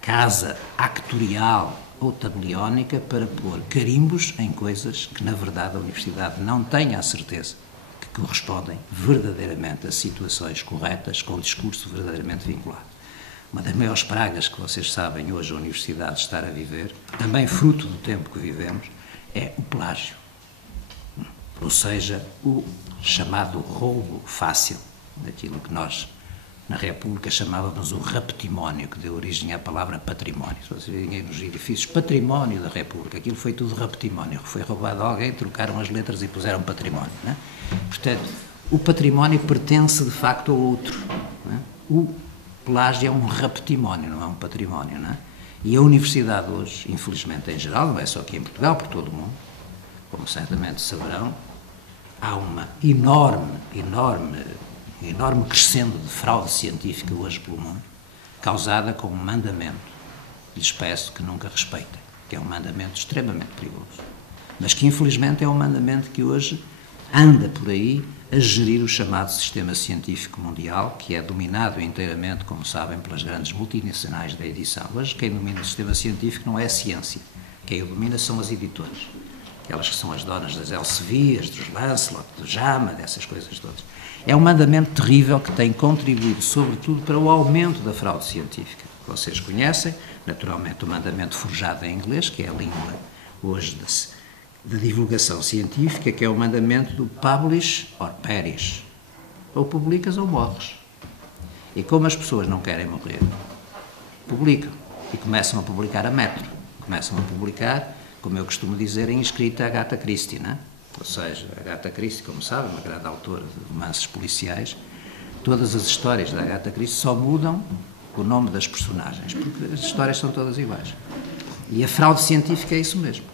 casa actorial ou tabeliónica para pôr carimbos em coisas que, na verdade, a universidade não tem a certeza que correspondem verdadeiramente a situações corretas com discurso verdadeiramente vinculado. Uma das maiores pragas que vocês sabem hoje a universidade estar a viver, também fruto do tempo que vivemos, é o plágio. Ou seja, o chamado roubo fácil, daquilo que nós, na República, chamávamos o raptimónio, que deu origem à palavra património. Se vocês virem nos edifícios, património da República, aquilo foi tudo raptimónio. Foi roubado a alguém, trocaram as letras e puseram património. Não é? Portanto, o património pertence de facto ao outro. Não é? O plágio é um raptimónio, não é um património. Não é? E a universidade hoje, infelizmente em geral, não é só aqui em Portugal, por todo o mundo, como certamente saberão, há uma enorme crescendo de fraude científica hoje pelo mundo, causada com um mandamento, lhes peço que nunca respeitem, que é um mandamento extremamente perigoso, mas que infelizmente é um mandamento que hoje anda por aí a gerir o chamado sistema científico mundial, que é dominado inteiramente, como sabem, pelas grandes multinacionais da edição. Hoje quem domina o sistema científico não é a ciência, quem o domina são as editoras, aquelas que são as donas das Elseviers, dos Lancelot, do JAMA, dessas coisas todas. É um mandamento terrível que tem contribuído, sobretudo, para o aumento da fraude científica. Vocês conhecem, naturalmente, o mandamento forjado em inglês, que é a língua hoje de divulgação científica, que é o mandamento do publish or perish. Ou publicas ou morres. E como as pessoas não querem morrer, publicam. E começam a publicar a metro. Começam a publicar, como eu costumo dizer, em escrita Agatha Christie, não é? Ou seja, Agatha Christie, como sabem, uma grande autora de romances policiais, todas as histórias da Agatha Christie só mudam o nome das personagens, porque as histórias são todas iguais. E a fraude científica é isso mesmo.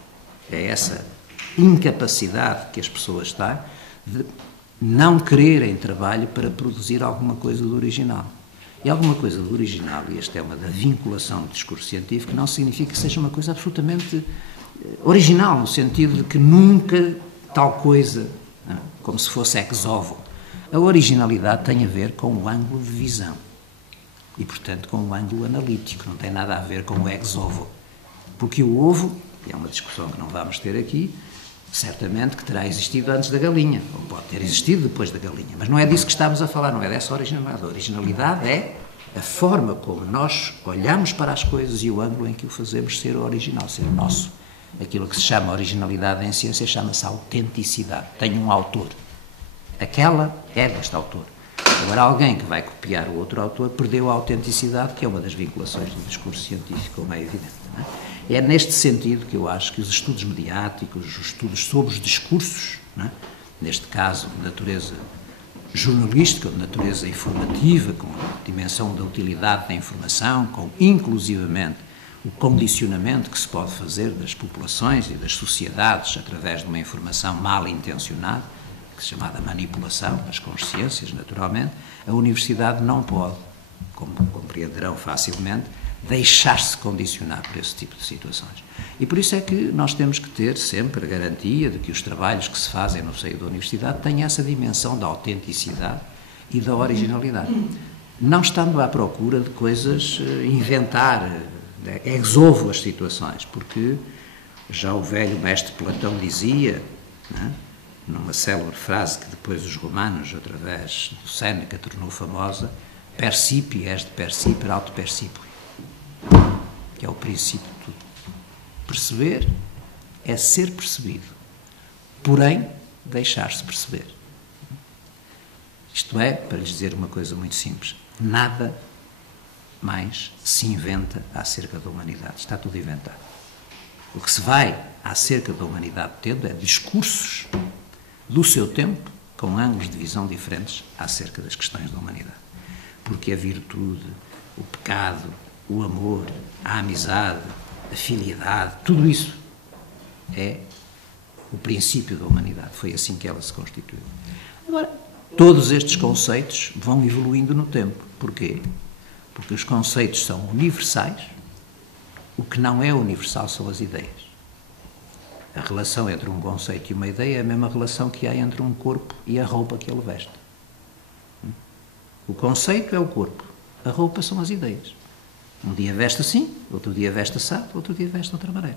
É essa incapacidade que as pessoas têm de não quererem trabalho para produzir alguma coisa do original. E alguma coisa do original, e esta é uma da vinculação do discurso científico, não significa que seja uma coisa absolutamente original, no sentido de que nunca tal coisa, como se fosse ex ovo. A originalidade tem a ver com o ângulo de visão e, portanto, com o ângulo analítico, não tem nada a ver com o ex ovo. Porque o ovo, e é uma discussão que não vamos ter aqui, certamente que terá existido antes da galinha, ou pode ter existido depois da galinha, mas não é disso que estamos a falar, não é dessa originalidade. A originalidade é a forma como nós olhamos para as coisas e o ângulo em que o fazemos ser original, ser nosso. Aquilo que se chama originalidade em ciência chama-se autenticidade. Tem um autor. Aquela é deste autor. Agora, alguém que vai copiar o outro autor perdeu a autenticidade, que é uma das vinculações do discurso científico, como é evidente. Não é? É neste sentido que eu acho que os estudos mediáticos, os estudos sobre os discursos, não é? Neste caso de natureza jornalística, de natureza informativa, com a dimensão da utilidade da informação, com inclusivamente o condicionamento que se pode fazer das populações e das sociedades através de uma informação mal intencionada, que se chama manipulação das consciências, naturalmente, a universidade não pode, como compreenderão facilmente, deixar-se condicionar por esse tipo de situações. E por isso é que nós temos que ter sempre a garantia de que os trabalhos que se fazem no seio da universidade têm essa dimensão da autenticidade e da originalidade. Não estando à procura de coisas, inventar ex ovo as situações, porque já o velho mestre Platão dizia, né, numa célebre frase que depois os romanos, através do Séneca, tornou famosa, percipi est percipere aut percipui, que é o princípio de tudo. Perceber é ser percebido, porém deixar-se perceber. Isto é, para lhes dizer uma coisa muito simples, nada mais se inventa acerca da humanidade. Está tudo inventado. O que se vai acerca da humanidade tendo é discursos do seu tempo com ângulos de visão diferentes acerca das questões da humanidade. Porque a virtude, o pecado, o amor, a amizade, a filiedade, tudo isso é o princípio da humanidade. Foi assim que ela se constituiu. Agora, todos estes conceitos vão evoluindo no tempo. Porquê? Porque os conceitos são universais, o que não é universal são as ideias. A relação entre um conceito e uma ideia é a mesma relação que há entre um corpo e a roupa que ele veste. O conceito é o corpo, a roupa são as ideias. Um dia veste assim, outro dia veste assado, outro dia veste de outra maneira.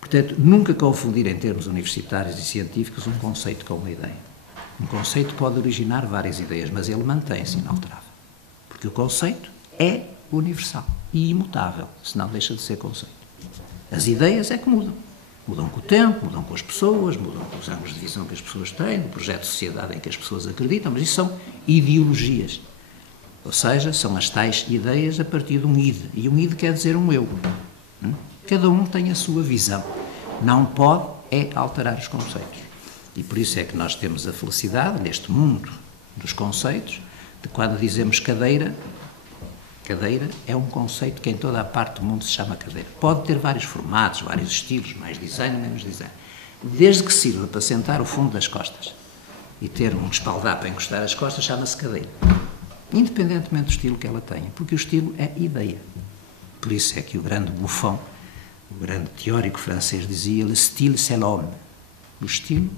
Portanto, nunca confundir em termos universitários e científicos um conceito com uma ideia. Um conceito pode originar várias ideias, mas ele mantém-se inalterável. Porque o conceito é universal e imutável, senão deixa de ser conceito. As ideias é que mudam. Mudam com o tempo, mudam com as pessoas, mudam com os ângulos de visão que as pessoas têm, o projeto de sociedade em que as pessoas acreditam, mas isso são ideologias. Ou seja, são as tais ideias a partir de um id. E um id quer dizer um eu. Cada um tem a sua visão. Não pode alterar os conceitos. E por isso é que nós temos a felicidade, neste mundo dos conceitos, de quando dizemos cadeira, cadeira é um conceito que em toda a parte do mundo se chama cadeira. Pode ter vários formatos, vários estilos, mais design, menos design. Desde que sirva para sentar o fundo das costas e ter um espaldar para encostar as costas, chama-se cadeira. Independentemente do estilo que ela tenha, porque o estilo é ideia. Por isso é que o grande Buffon, o grande teórico francês, dizia le style c'est l'homme. O estilo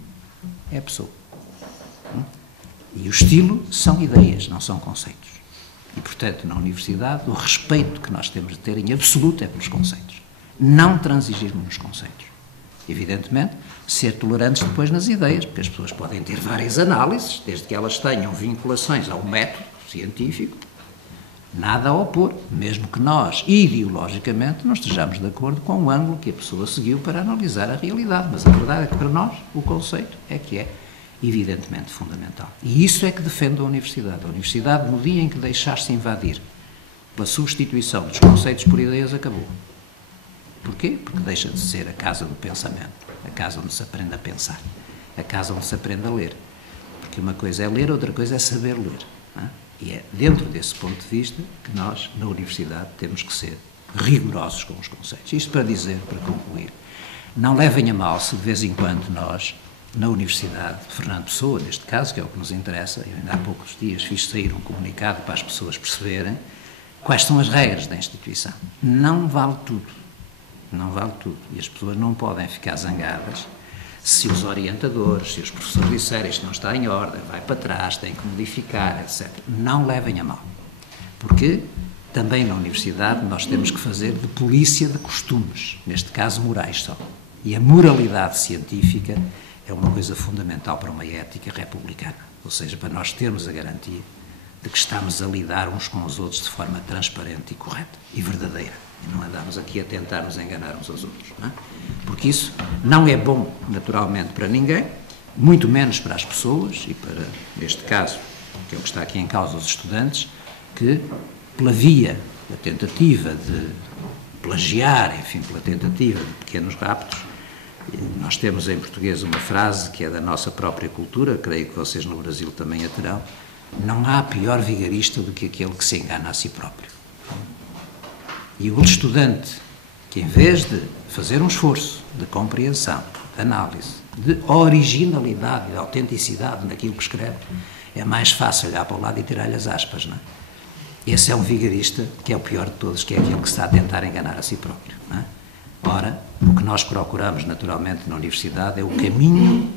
é a pessoa. E o estilo são ideias, não são conceitos. E, portanto, na universidade, o respeito que nós temos de ter em absoluto é pelos conceitos. Não transigirmos nos conceitos. Evidentemente, ser tolerantes depois nas ideias, porque as pessoas podem ter várias análises, desde que elas tenham vinculações ao método científico, nada a opor, mesmo que nós, ideologicamente, não estejamos de acordo com o ângulo que a pessoa seguiu para analisar a realidade. Mas a verdade é que, para nós, o conceito é que é evidentemente fundamental. E isso é que defende a universidade. A universidade, no dia em que deixar-se invadir pela substituição dos conceitos por ideias, acabou. Porquê? Porque deixa de ser a casa do pensamento, a casa onde se aprende a pensar, a casa onde se aprende a ler. Porque uma coisa é ler, outra coisa é saber ler. Não é? E é dentro desse ponto de vista que nós, na universidade, temos que ser rigorosos com os conceitos. Isto para dizer, para concluir, não levem a mal se de vez em quando nós, na Universidade de Fernando Pessoa, neste caso, que é o que nos interessa, eu ainda há poucos dias fiz sair um comunicado para as pessoas perceberem quais são as regras da instituição. Não vale tudo. Não vale tudo. E as pessoas não podem ficar zangadas se os orientadores, se os professores disserem isto não está em ordem, vai para trás, tem que modificar, etc. Não levem a mal. Porque também na universidade nós temos que fazer de polícia de costumes, neste caso morais só. E a moralidade científica é uma coisa fundamental para uma ética republicana. Ou seja, para nós termos a garantia de que estamos a lidar uns com os outros de forma transparente e correta e verdadeira. E não andamos aqui a tentar nos enganar uns aos outros. Não é? Porque isso não é bom, naturalmente, para ninguém, muito menos para as pessoas e para, neste caso, que é o que está aqui em causa, os estudantes, que pela via da tentativa de plagiar, enfim, pela tentativa de pequenos raptos, nós temos em português uma frase que é da nossa própria cultura, creio que vocês no Brasil também a terão: não há pior vigarista do que aquele que se engana a si próprio. E o estudante que, em vez de fazer um esforço de compreensão, de análise, de originalidade e de autenticidade naquilo que escreve, é mais fácil olhar para o lado e tirar-lhe as aspas, não é? Esse é um vigarista que é o pior de todos, que é aquele que está a tentar enganar a si próprio, não é? Ora, o que nós procuramos naturalmente na universidade é o caminho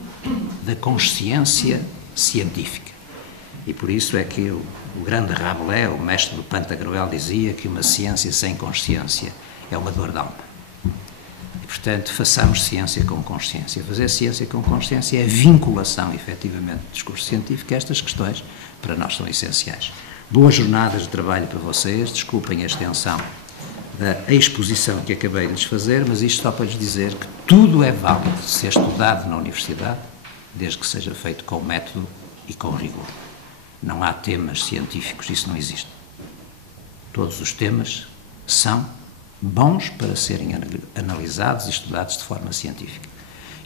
da consciência científica. E por isso é que o grande Rabelais, o mestre do Pantagruel, dizia que uma ciência sem consciência é uma dor de alma. E, portanto, façamos ciência com consciência. Fazer ciência com consciência é a vinculação, efetivamente, do discurso científico. Estas questões, para nós, são essenciais. Boas jornadas de trabalho para vocês. Desculpem a extensão da exposição que acabei de lhes fazer, mas isto só para lhes dizer que tudo é válido ser estudado na universidade, desde que seja feito com método e com rigor. Não há temas científicos, isso não existe. Todos os temas são bons para serem analisados e estudados de forma científica.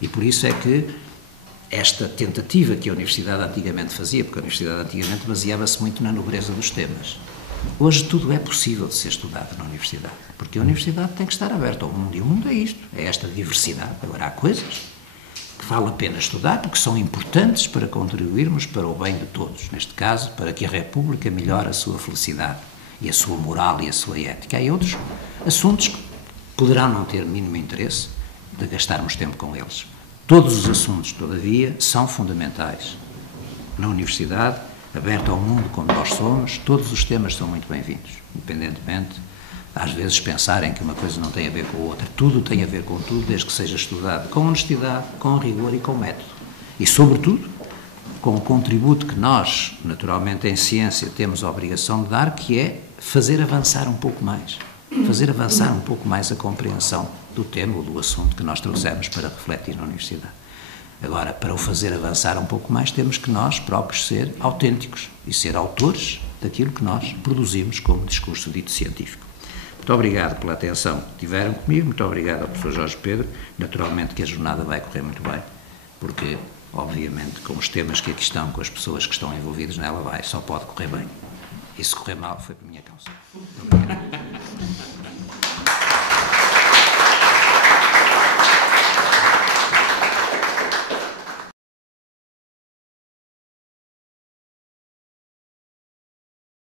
E por isso é que esta tentativa que a universidade antigamente fazia, porque a universidade antigamente baseava-se muito na nobreza dos temas. Hoje tudo é possível de ser estudado na universidade, porque a universidade tem que estar aberta ao mundo, e o mundo é isto, é esta diversidade. Agora, há coisas que vale a pena estudar, porque são importantes para contribuirmos para o bem de todos, neste caso, para que a República melhore a sua felicidade, e a sua moral e a sua ética. Há outros assuntos que poderão não ter mínimo interesse de gastarmos tempo com eles. Todos os assuntos, todavia, são fundamentais na universidade, aberto ao mundo como nós somos, todos os temas são muito bem-vindos, independentemente, às vezes, pensarem que uma coisa não tem a ver com a outra. Tudo tem a ver com tudo, desde que seja estudado com honestidade, com rigor e com método. E, sobretudo, com o contributo que nós, naturalmente, em ciência, temos a obrigação de dar, que é fazer avançar um pouco mais. Fazer avançar um pouco mais a compreensão do tema ou do assunto que nós trouxemos para refletir na universidade. Agora, para o fazer avançar um pouco mais, temos que nós próprios ser autênticos e ser autores daquilo que nós produzimos como discurso dito científico. Muito obrigado pela atenção que tiveram comigo, muito obrigado ao professor Jorge Pedro. Naturalmente que a jornada vai correr muito bem, porque, obviamente, com os temas que aqui estão, com as pessoas que estão envolvidas nela, só pode correr bem. E se correr mal, foi por minha causa. Muito obrigado.